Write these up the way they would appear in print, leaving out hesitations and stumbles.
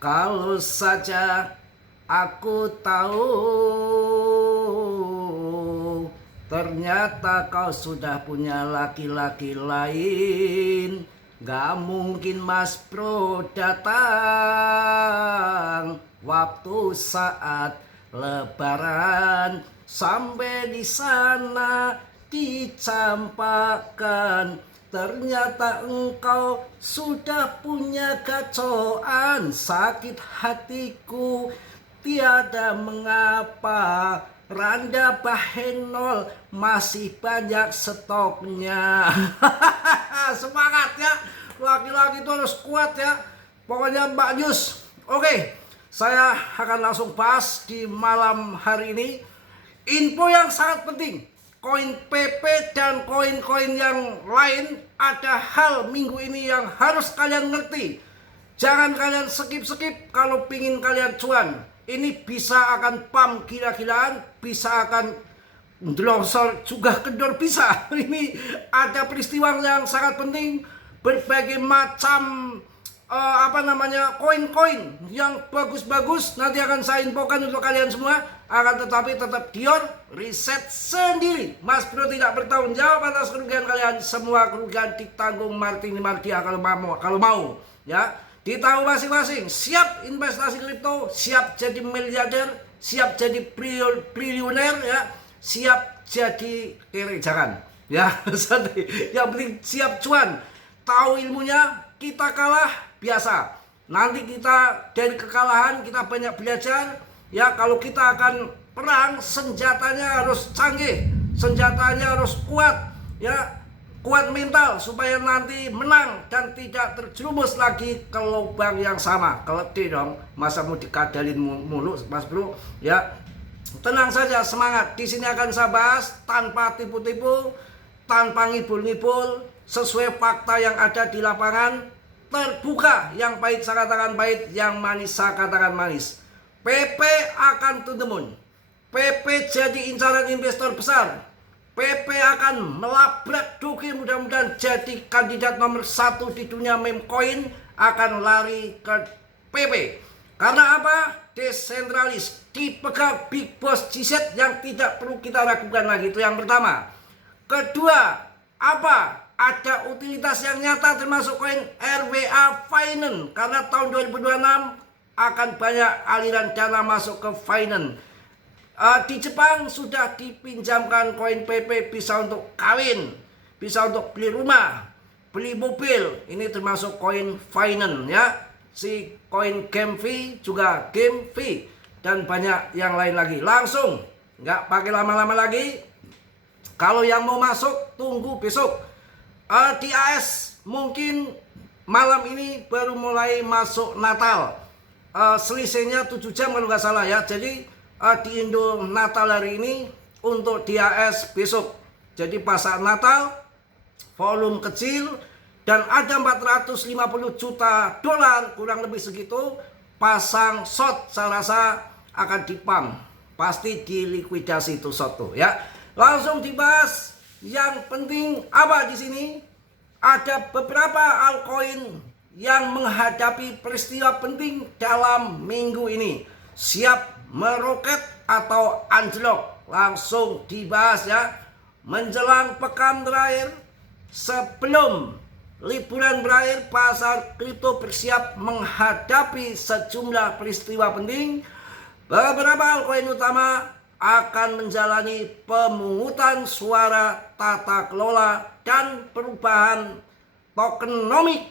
Kalau saja aku tahu, ternyata kau sudah punya laki-laki lain. Gak mungkin Mas Bro datang waktu saat Lebaran, sampai di sana dicampakkan. Ternyata engkau sudah punya gacoan. Sakit hatiku tiada mengapa. Randa Bahenol masih banyak stoknya. Semangat ya, laki-laki itu harus kuat ya. Pokoknya Mbak Yus. Oke, saya akan langsung bahas di malam hari ini info yang sangat penting. Koin PP dan koin-koin yang lain, ada hal minggu ini yang harus kalian ngerti. Jangan kalian skip-skip kalau pingin kalian cuan. Ini bisa akan pump gila-gilaan, bisa akan longsor juga kendor bisa. Ini ada peristiwa yang sangat penting, berbagai macam koin-koin yang bagus-bagus nanti akan saya infokan untuk kalian semua. Akan tetapi tetap Dior riset sendiri. Mas Bro tidak bertanggung jawab atas kerugian kalian. Semua kerugian ditanggung Martini Mardia kalau mau ya. Ditanggung masing-masing. Siap investasi kripto, siap jadi miliarder, siap jadi triliuner ya, siap jadi kere jangan ya. Yang penting siap cuan. Tahu ilmunya, kita kalah biasa. Nanti kita dari kekalahan kita banyak belajar ya. Kalau kita akan perang, senjatanya harus canggih, senjatanya harus kuat ya, kuat mental supaya nanti menang dan tidak terjerumus lagi ke lubang yang sama. Keledai dong, masa mau dikadalin mulu Mas Bro ya. Tenang saja, semangat. Di sini akan saya bahas tanpa tipu-tipu, tanpa ngibul-ngibul, sesuai fakta yang ada di lapangan, terbuka. Yang pahit saya katakan pahit, yang manis saya katakan manis. PP akan to the moon. PP jadi incaran investor besar. PP akan melabrak Doge, mudah-mudahan jadi kandidat nomor 1 di dunia meme coin, akan lari ke PP. Karena apa? Desentralis, dipegang Big Boss GZ yang tidak perlu kita ragukan lagi. Itu yang pertama. Kedua, apa? Ada utilitas yang nyata termasuk koin RWA Finance. Karena tahun 2026 akan banyak aliran dana masuk ke Finance. Di Jepang sudah dipinjamkan koin PP, bisa untuk kawin, bisa untuk beli rumah, beli mobil. Ini termasuk koin Finance ya. Si koin Game V juga Game V dan banyak yang lain lagi. Langsung, nggak pakai lama-lama lagi. Kalau yang mau masuk tunggu besok. Di AS mungkin malam ini baru mulai masuk Natal. Selisihnya 7 jam kalau nggak salah ya. Jadi di Indo Natal hari ini, untuk di AS besok. Jadi pas saat Natal volume kecil dan ada 450 juta dolar kurang lebih segitu pasang short, saya rasa akan dipump, pasti dilikuidasi itu short tuh ya. Langsung dibahas yang penting apa di sini. Ada beberapa altcoin yang menghadapi peristiwa penting dalam minggu ini, siap meroket atau anjlok. Langsung dibahas ya. Menjelang pekan terakhir sebelum liburan berakhir, pasar kripto bersiap menghadapi sejumlah peristiwa penting. Beberapa altcoin utama akan menjalani pemungutan suara tata kelola dan perubahan tokenomik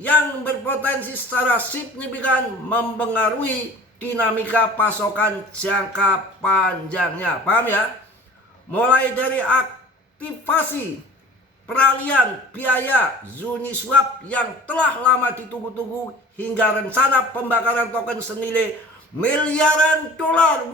yang berpotensi secara signifikan mempengaruhi dinamika pasokan jangka panjangnya. Paham ya? Mulai dari aktivasi peralihan biaya Uniswap yang telah lama ditunggu-tunggu hingga rencana pembakaran token senilai miliaran dolar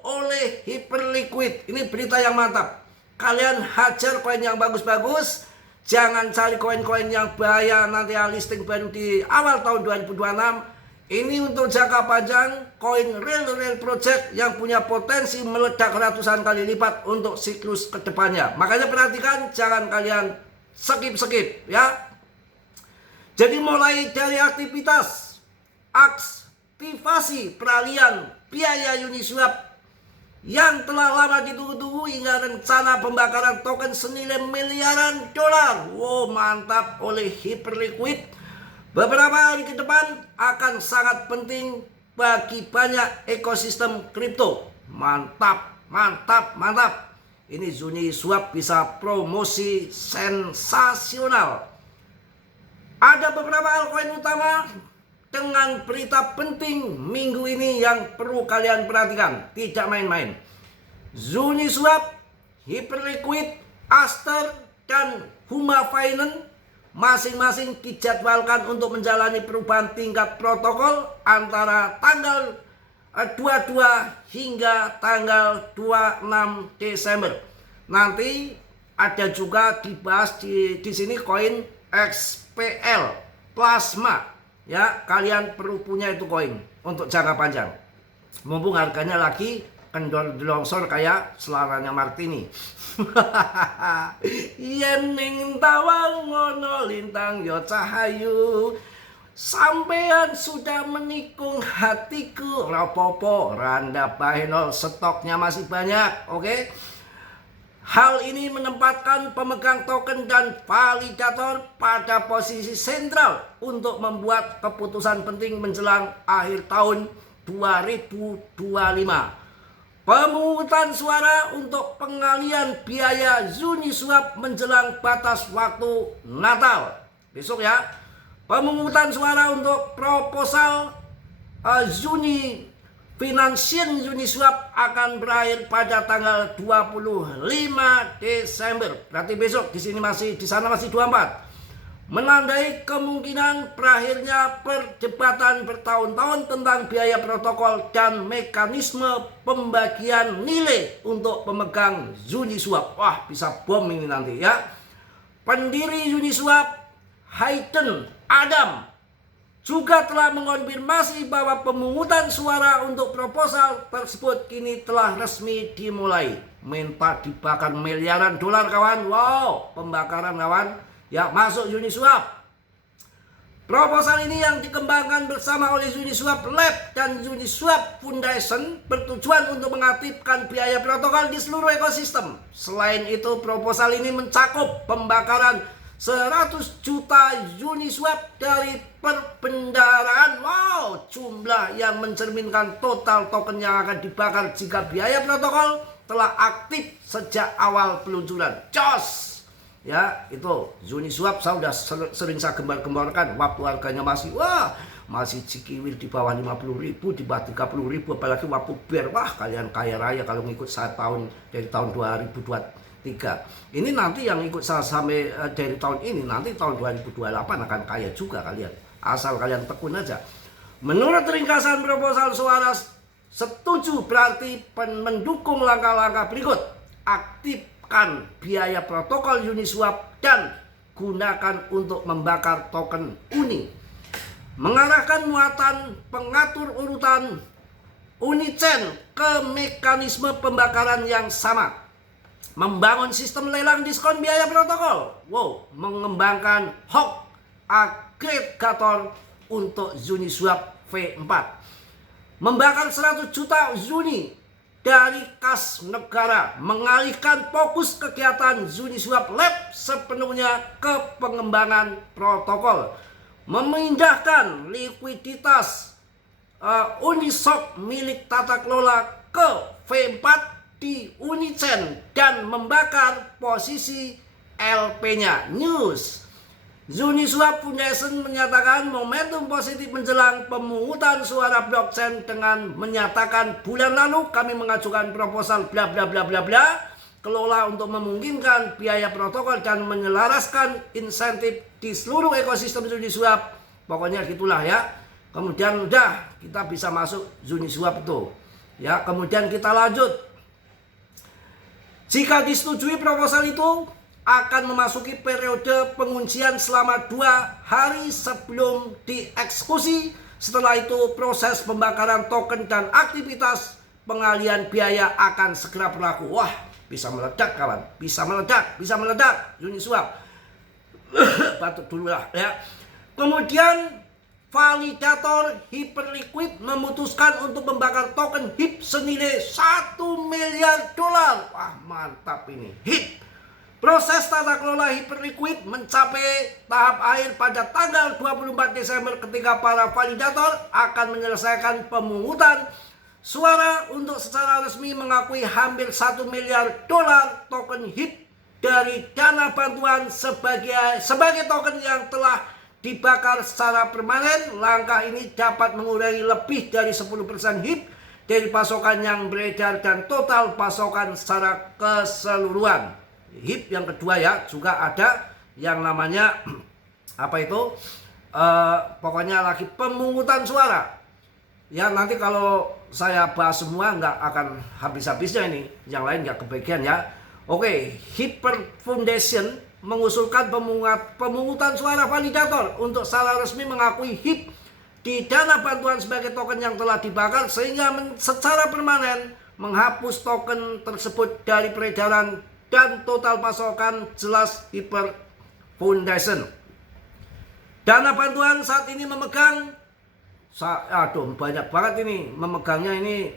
oleh Hyperliquid. Ini berita yang mantap. Kalian hajar koin yang bagus-bagus, jangan cari koin-koin yang bahaya nanti listing baru di awal tahun 2026. Ini untuk jangka panjang, koin real project yang punya potensi meledak ratusan kali lipat untuk siklus kedepannya. Makanya perhatikan, jangan kalian skip ya. Jadi mulai dari aktivitas AX reaktivasi peralihan biaya Uniswap yang telah lama ditunggu-tunggu hingga rencana pembakaran token senilai miliaran dolar. Wow, mantap oleh Hyperliquid. Beberapa hari ke depan akan sangat penting bagi banyak ekosistem kripto. Mantap, mantap, mantap. Ini Uniswap bisa promosi sensasional. Ada beberapa altcoin utama dengan berita penting minggu ini yang perlu kalian perhatikan. Tidak main-main. Uniswap, Hyperliquid, Aster, dan Huma Finance masing-masing dijadwalkan untuk menjalani perubahan tingkat protokol antara tanggal 22 hingga tanggal 26 Desember. Nanti ada juga dibahas di sini koin XPL Plasma. Ya, kalian perlu punya itu koin untuk jangka panjang. Mumpung harganya lagi kendor longsor kayak selaranya Martini. Yen ning tawang ngono lintang yo cahayu. Sampean sudah menikung hatiku. Rapopo randa bahenol, stoknya masih banyak. Oke. Hal ini menempatkan pemegang token dan validator pada posisi sentral untuk membuat keputusan penting menjelang akhir tahun 2025. Pemungutan suara untuk pengalian biaya Uniswap menjelang batas waktu Natal. Besok ya. Pemungutan suara untuk proposal Financial Uniswap akan berakhir pada tanggal 25 Desember. Berarti besok di sana masih 24. Menandai kemungkinan berakhirnya perdebatan bertahun-tahun tentang biaya protokol dan mekanisme pembagian nilai untuk pemegang Uniswap. Wah, bisa bom ini nanti ya. Pendiri Uniswap, Hayden Adam, juga telah mengonfirmasi bahwa pemungutan suara untuk proposal tersebut kini telah resmi dimulai. Minta dibakar miliaran dolar kawan. Wow, pembakaran kawan. Ya, masuk Uniswap. Proposal ini yang dikembangkan bersama oleh Uniswap Lab dan Uniswap Foundation bertujuan untuk mengaktifkan biaya protokol di seluruh ekosistem. Selain itu, proposal ini mencakup pembakaran 100 juta Uniswap dari perbendaharaan. Wow, jumlah yang mencerminkan total token yang akan dibakar jika biaya protokol telah aktif sejak awal peluncuran. Jos! Ya, itu Uniswap saya udah sering saya gembar-gemborkan waktu harganya masih cikiwil di bawah 50.000, di bawah 30.000, apalagi waktu bear. Wah, kalian kaya raya kalau ngikut saya dari tahun 2023. Ini nanti yang ikut saya sampai dari tahun ini, nanti tahun 2028 akan kaya juga kalian. Asal kalian tekun aja. Menurut ringkasan proposal suara setuju berarti mendukung langkah-langkah berikut. Aktifkan biaya protokol Uniswap dan gunakan untuk membakar token Uni. Mengarahkan muatan pengatur urutan Unichain ke mekanisme pembakaran yang sama. Membangun sistem lelang diskon biaya protokol. Wow, mengembangkan Hawk agregator untuk Uniswap V4. Membakar 100 juta Uni dari kas negara. Mengalihkan fokus kegiatan Uniswap Lab sepenuhnya ke pengembangan protokol. Memindahkan likuiditas Uniswap milik tata kelola ke V4 di Unichain dan membakar posisi LP-nya. News. Uniswap Foundation menyatakan momentum positif menjelang pemungutan suara blockchain dengan menyatakan bulan lalu kami mengajukan proposal bla bla bla bla bla kelola untuk memungkinkan biaya protokol dan menyelaraskan insentif di seluruh ekosistem Uniswap. Pokoknya gitulah ya. Kemudian udah kita bisa masuk Uniswap itu. Ya, kemudian kita lanjut. Jika disetujui proposal itu akan memasuki periode penguncian selama 2 hari sebelum dieksekusi. Setelah itu proses pembakaran token dan aktivitas pengalian biaya akan segera berlaku. Wah, bisa meledak kawan, bisa meledak Uniswap. Batuk dulu lah ya. Kemudian validator Hyperliquid memutuskan untuk membakar token HIP senilai 1 miliar dolar. Wah, mantap ini. HIP. Proses tata kelola Hyperliquid mencapai tahap akhir pada tanggal 24 Desember ketika para validator akan menyelesaikan pemungutan suara untuk secara resmi mengakui hampir 1 miliar dolar token HIP dari dana bantuan sebagai token yang telah dibakar secara permanen. Langkah ini dapat mengurangi lebih dari 10% HIP dari pasokan yang beredar dan total pasokan secara keseluruhan. HIP yang kedua ya, juga ada yang namanya apa itu? Pokoknya lagi pemungutan suara. Ya, nanti kalau saya bahas semua nggak akan habis-habisnya ini. Yang lain nggak kebagian ya. Oke, Hyper Foundation mengusulkan pemungutan suara validator untuk secara resmi mengakui HIP di dana bantuan sebagai token yang telah dibakar sehingga secara permanen menghapus token tersebut dari peredaran dan total pasokan. Jelas Hyper Foundation. Dana bantuan saat ini memegang, aduh banyak banget ini, memegangnya ini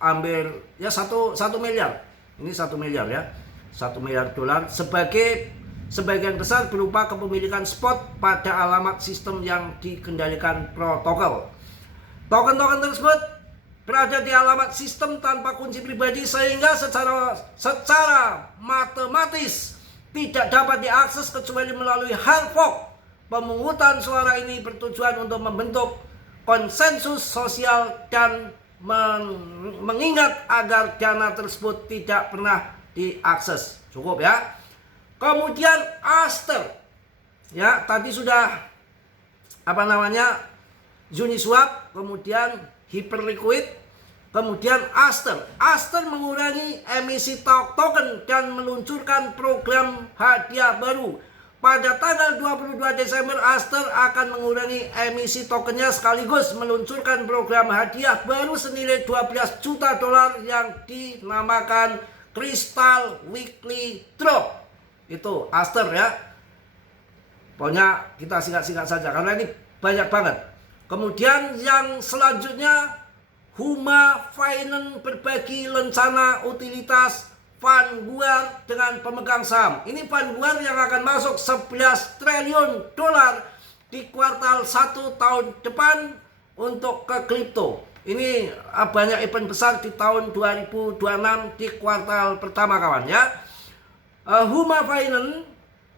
hampir ya 1 miliar. Ini 1 miliar ya, 1 miliar dolar sebagian besar berupa kepemilikan spot pada alamat sistem yang dikendalikan protokol. Token-token tersebut berada di alamat sistem tanpa kunci pribadi sehingga secara matematis tidak dapat diakses kecuali melalui hard fork. Pemungutan suara ini bertujuan untuk membentuk konsensus sosial dan mengingat agar dana tersebut tidak pernah diakses. Cukup ya. Kemudian Aster. Ya, tadi sudah apa namanya? Uniswap, kemudian Hyperliquid, kemudian Aster. Aster mengurangi emisi token dan meluncurkan program hadiah baru. Pada tanggal 22 Desember, Aster akan mengurangi emisi tokennya sekaligus meluncurkan program hadiah baru senilai 12 juta dolar yang dinamakan Crystal Weekly Drop. Itu Aster ya. Pokoknya kita singkat-singkat saja karena ini banyak banget. Kemudian yang selanjutnya, Huma Finance berbagi rencana utilitas Vanguard dengan pemegang saham. Ini Vanguard yang akan masuk 11 triliun dolar di kuartal 1 tahun depan untuk ke kripto. Ini banyak event besar di tahun 2026 di kuartal pertama kawan ya. Huma Finance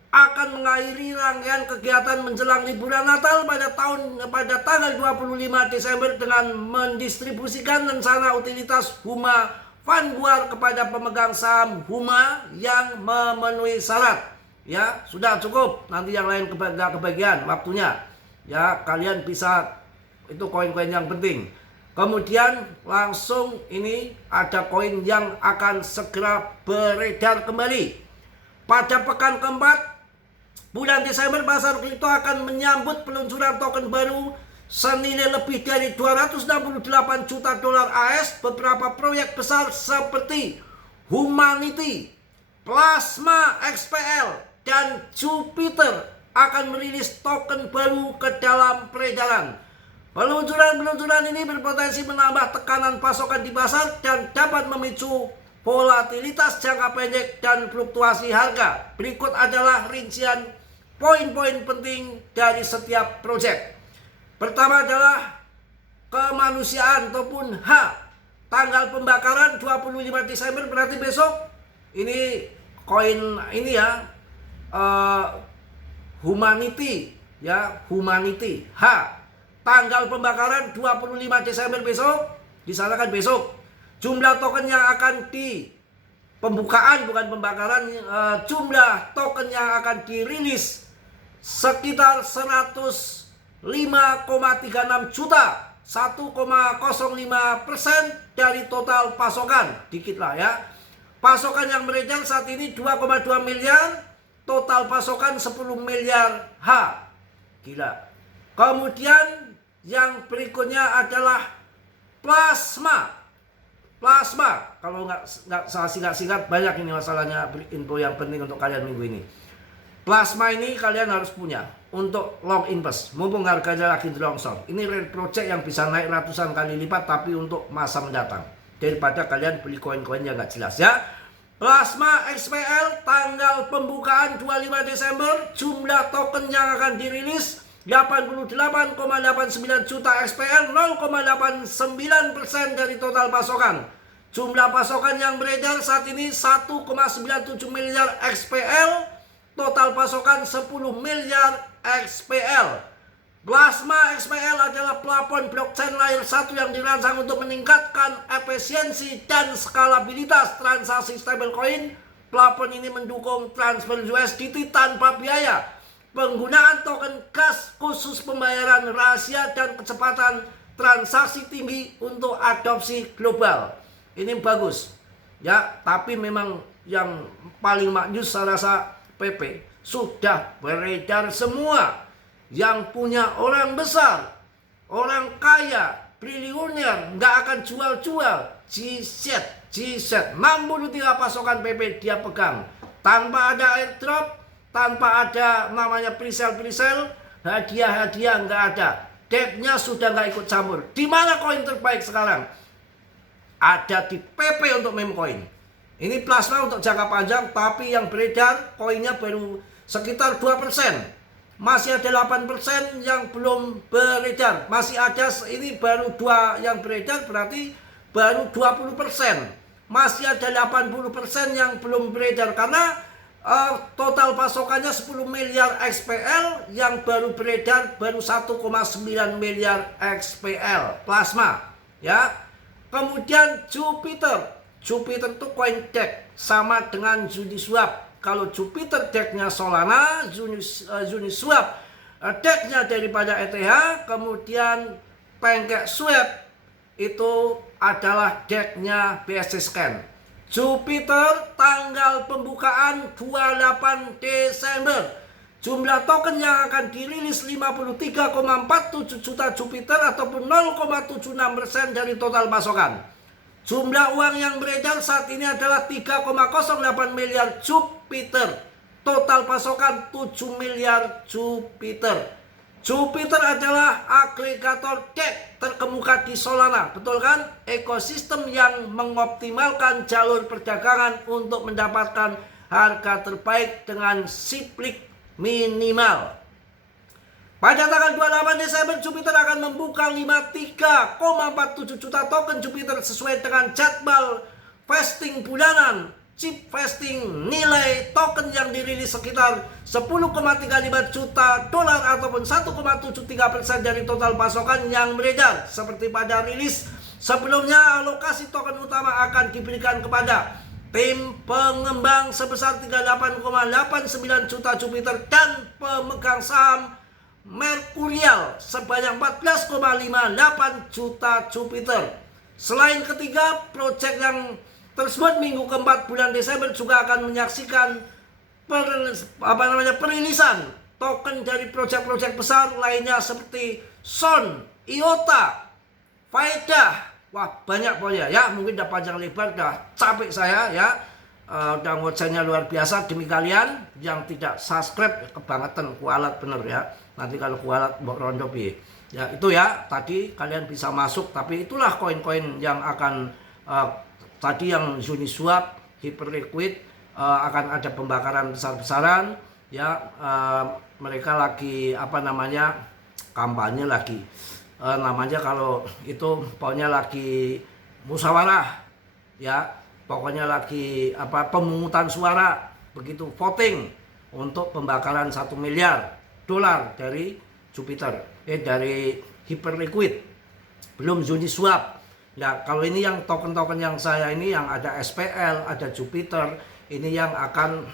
akan mengakhiri rangkaian kegiatan menjelang liburan Natal pada tanggal 25 Desember dengan mendistribusikan rencana utilitas Huma Vanguard kepada pemegang saham Huma yang memenuhi syarat. Ya, sudah cukup. Nanti yang lain kebagian waktunya. Ya, kalian bisa, itu koin-koin yang penting. Kemudian langsung ini ada koin yang akan segera beredar kembali. Pada pekan keempat bulan Desember, pasar kripto akan menyambut peluncuran token baru senilai lebih dari 268 juta dolar AS. Beberapa proyek besar seperti Humanity, Plasma XPL, dan Jupiter akan merilis token baru ke dalam peredaran. Peluncuran ini berpotensi menambah tekanan pasokan di pasar dan dapat memicu volatilitas jangka pendek dan fluktuasi harga. Berikut adalah rincian poin-poin penting dari setiap proyek. Pertama adalah kemanusiaan ataupun H. Tanggal pembakaran 25 Desember berarti besok. Ini koin ini ya, Humanity ya, Humanity H. Tanggal pembakaran 25 Desember besok. Di sana kan besok. Jumlah token yang akan di pembukaan bukan pembakaran, jumlah token yang akan dirilis sekitar 105,36 juta, 1,05% dari total pasokan. Dikit lah ya. Pasokan yang beredar saat ini 2,2 miliar, total pasokan 10 miliar H. Gila. Kemudian yang berikutnya adalah plasma. Kalau nggak salah singkat-singkat, banyak ini masalahnya, info yang penting untuk kalian minggu ini. Plasma ini kalian harus punya untuk long invest, mumpung harganya lagi longsor. Ini real project yang bisa naik ratusan kali lipat tapi untuk masa mendatang, daripada kalian beli koin-koin yang nggak jelas ya. Plasma XPL tanggal pembukaan 25 Desember, jumlah token yang akan dirilis 88,89 juta XPL, 0,89% dari total pasokan. Jumlah pasokan yang beredar saat ini 1,97 miliar XPL, total pasokan 10 miliar XPL. Plasma XPL adalah plafon blockchain layer 1 yang dirancang untuk meningkatkan efisiensi dan skalabilitas transaksi stablecoin. Plafon ini mendukung transfer USDT tanpa biaya, penggunaan token gas khusus pembayaran rahasia, dan kecepatan transaksi tinggi untuk adopsi global. Ini bagus ya, tapi memang yang paling maknyus saya rasa PP sudah beredar semua. Yang punya orang besar, orang kaya, triliuner nggak akan jual-jual. GZ 63 pasokan PP dia pegang tanpa ada airdrop, tanpa ada namanya presale, hadiah nggak ada. Decknya sudah nggak ikut campur. Di mana koin terbaik sekarang? Ada di PP untuk meme coin. Ini plasma untuk jangka panjang, tapi yang beredar koinnya baru sekitar 2%. Masih ada 8% yang belum beredar. Masih ada, ini baru 2 yang beredar, berarti baru 20%. Masih ada 80% yang belum beredar, karena total pasokannya 10 miliar XPL, yang baru beredar baru 1,9 miliar XPL plasma ya. Kemudian Jupiter itu coin deck sama dengan Uniswap. Kalau Jupiter decknya Solana, Uniswap decknya daripada ETH, kemudian PancakeSwap itu adalah decknya BSC Scan. Jupiter tanggal pembukaan 28 Desember. Jumlah token yang akan dirilis 53,47 juta Jupiter ataupun 0,76% dari total pasokan. Jumlah uang yang beredar saat ini adalah 3,08 miliar Jupiter. Total pasokan 7 miliar Jupiter. Jupiter adalah agregator deck terkemuka di Solana, betul kan? Ekosistem yang mengoptimalkan jalur perdagangan untuk mendapatkan harga terbaik dengan siklik minimal. Pada tanggal 28 Desember, Jupiter akan membuka 53,47 juta token Jupiter sesuai dengan jadwal vesting bulanan. Chip vesting nilai token yang dirilis sekitar 10,35 juta dolar ataupun 1,73% dari total pasokan yang beredar. Seperti pada rilis sebelumnya, alokasi token utama akan diberikan kepada tim pengembang sebesar 38,89 juta Jupiter dan pemegang saham Mercurial sebanyak 14,58 juta Jupiter. Selain ketiga, proyek yang tersebut minggu keempat bulan Desember juga akan menyaksikan perilisan token dari proyek-proyek besar lainnya seperti Son, IOTA, Faedah. Wah, banyak pokoknya ya, mungkin udah panjang lebar, udah capek saya ya. Udah ngocehnya luar biasa demi kalian yang tidak subscribe, kebangetan kualat bener ya. Nanti kalau kualat mbok rondo piye. Ya itu ya, tadi kalian bisa masuk, tapi itulah koin-koin yang akan tadi yang Uniswap, Hyperliquid akan ada pembakaran besar-besaran ya. Mereka lagi kampanye lagi. Namanya kalau itu pokoknya lagi musyawarah ya, pokoknya lagi pemungutan suara begitu, voting untuk pembakaran 1 miliar dolar dari Jupiter, dari Hyperliquid, belum Uniswap. Nah, kalau ini yang token-token yang saya ini yang ada SPL, ada Jupiter, ini yang akan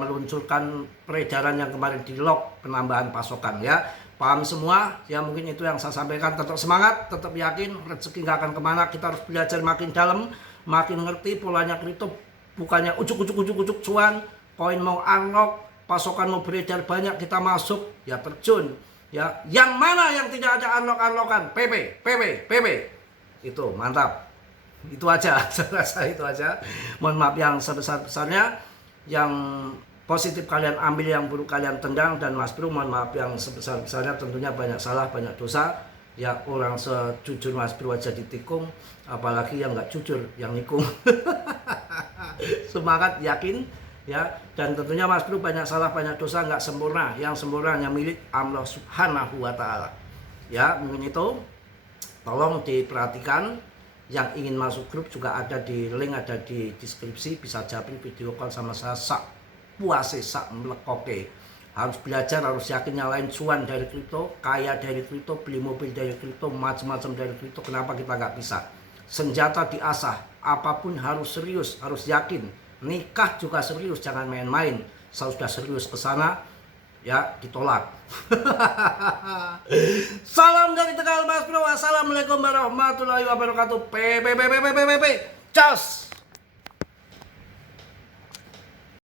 meluncurkan peredaran yang kemarin di lock, penambahan pasokan ya. Paham semua? Ya mungkin itu yang saya sampaikan. Tetap semangat, tetap yakin, rezeki nggak akan kemana. Kita harus belajar makin dalam, makin ngerti polanya kripto. Bukannya ujuk-ujuk cuan, koin mau unlock, pasokan mau beredar banyak, kita masuk, ya terjun. Ya, yang mana yang tidak ada unlock-unlockan? PP. Itu mantap. Itu aja, saya rasa itu aja. Mohon maaf yang sebesar-besarnya. Yang positif kalian ambil, yang buruk kalian tendang. Dan Mas Bro mohon maaf yang sebesar-besarnya, tentunya banyak salah, banyak dosa. Ya orang sejujur Mas Bro aja ditikung, apalagi yang nggak jujur yang nikung. Semangat, yakin ya. Dan tentunya Mas Bro banyak salah, banyak dosa, nggak sempurna. Yang sempurna hanya milik Allah Subhanahu wa Ta'ala. Ya, mungkin itu tolong diperhatikan. Yang ingin masuk grup juga ada di link, ada di deskripsi. Bisa japri video call sama saya sak puase, sak melekoke. Harus belajar, harus yakin nyalain cuan dari kripto, kaya dari kripto, beli mobil dari kripto, macam-macam dari kripto. Kenapa kita nggak bisa? Senjata diasah, apapun harus serius, harus yakin. Nikah juga serius, jangan main-main. Saya sudah serius ke sana, ya ditolak. Salam dari Tegal Mas Bro. Assalamualaikum warahmatullahi wabarakatuh. P. Ciao.